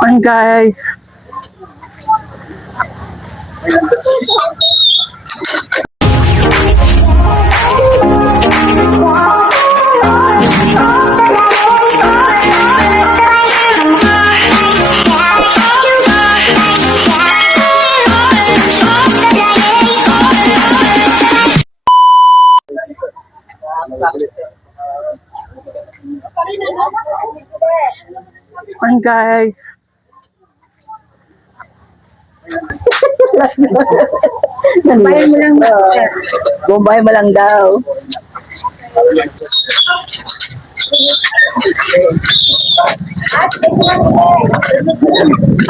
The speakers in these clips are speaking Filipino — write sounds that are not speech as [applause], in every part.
Morning guys. Morning guys. Bayan mo lang. Bombay mo lang daw.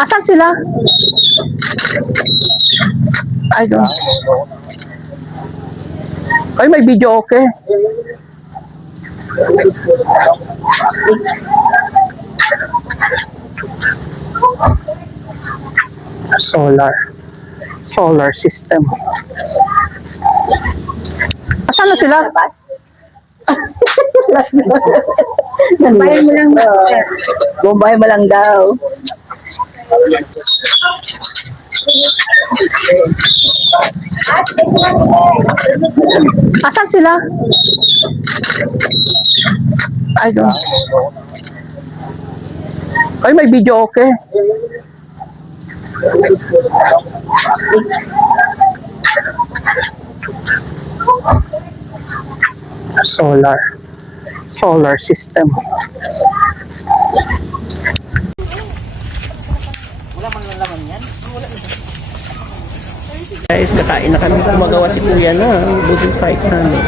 Asan sila? I don't. Ay, may video okay. Solar. Solar system. Asan na sila? Bayan mo lang. Bombay mo lang daw. Asan sila? I don't. Ay, may video okay. Solar. Solar system. Guys, kakain na kami. Gumagawa si Kuya na. Budol site namin.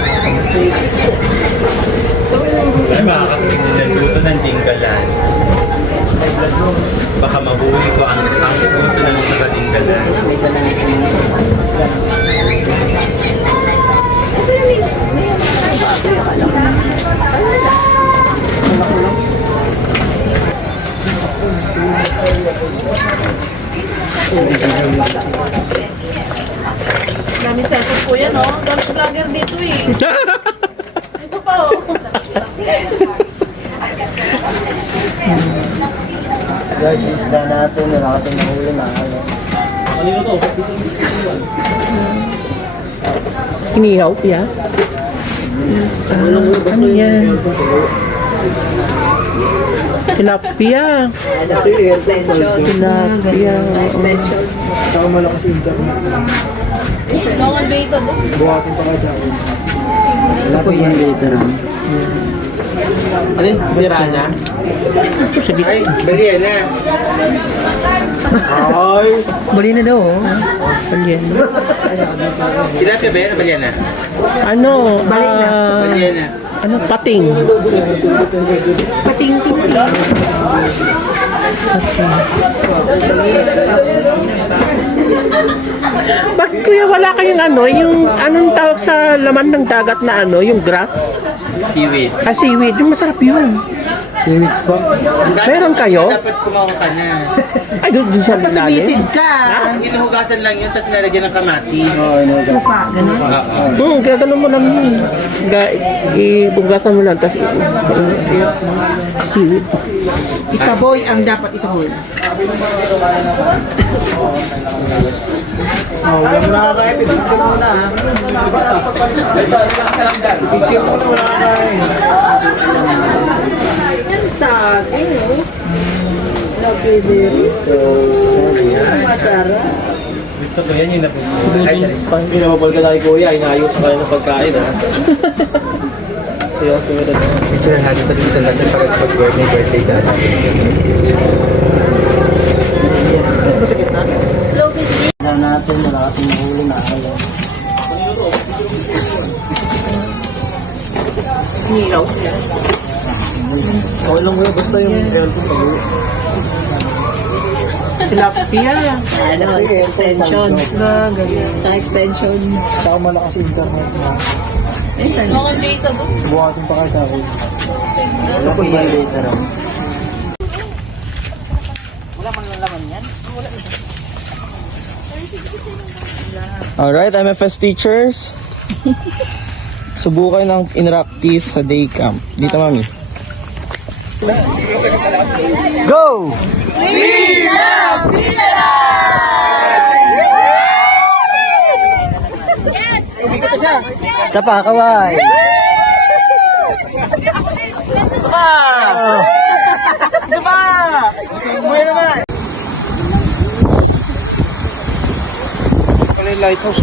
Ay, makakapit din ng luto ng dinggalan. Baka mabuhay ko ang, ang luto ng mga dinggalan. Dami cellphone po yan, oh. Dami vlogger dito, eh. [laughs] Ito pa, oh. Guys, isda natin. Wala kasi nahuli na. Inihaw, Kuya. Ah, ano yan? Tilapia. Tilapia. Mga data doon. Wala po yan dito na. Ano yung niya? Sige. Ay, bali yan na. Ay! Muli na daw. oh. Alien. Tilapia ba yan? Bali yan na. Ano? ah, Bali yan na. ano? Pating. Ba't kuya wala kayong ano, yung anong tawag sa laman ng dagat na ano, yung grass? Seaweed. Ah, seaweed. Yung masarap yun. Seaweeds po. Meron kayo? Dapat kumawa ka na. [laughs] Ay, doon, doon sa lalim. ka. Ang inuhugasan lang yun, tapos nalagyan ng kamati. Hmm, kaya ganun mo lang yun. Ga, ibugasan mo lang, tapos i- i- seaweed. Itaboy ang dapat itaboy. Oh, wala mo nakakain. Pipigil mo na ha. Pipigil mo na wala nakakain. Sa akin, oh. Gusto ko yan yung napupunan. Pinamapal ka na kay Kuya, inayos ka na ng pagkain ha. [laughs] Kaya tumira na. Picture natin pa dito lang pag pag-birthday birthday ka. Wala natin. Wala kasi nahuli na. Inihaw. Okay lang kuya, basta yung real ko pag Tilapia. Ano, extension. Na, ganyan. Sa extension. Saka malakas internet na. Mga data doon. Buhatin pa kayo tayo. Ito po yung later. Alright, MFS teachers. Subukan ng in-practice sa day camp. Dito, mami. Go! Sa pa, kaway. Diba? Diba? Sumay naman. Pala yung lighthouse.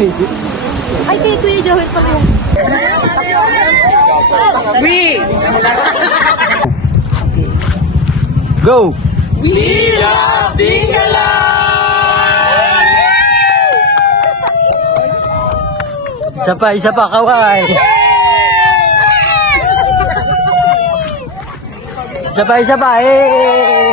Ay, kay Kuya Joel pala yun. We! Go! We love Tingala! Isa pa, isa pa, kaway! Isa pa, isa pa, eh!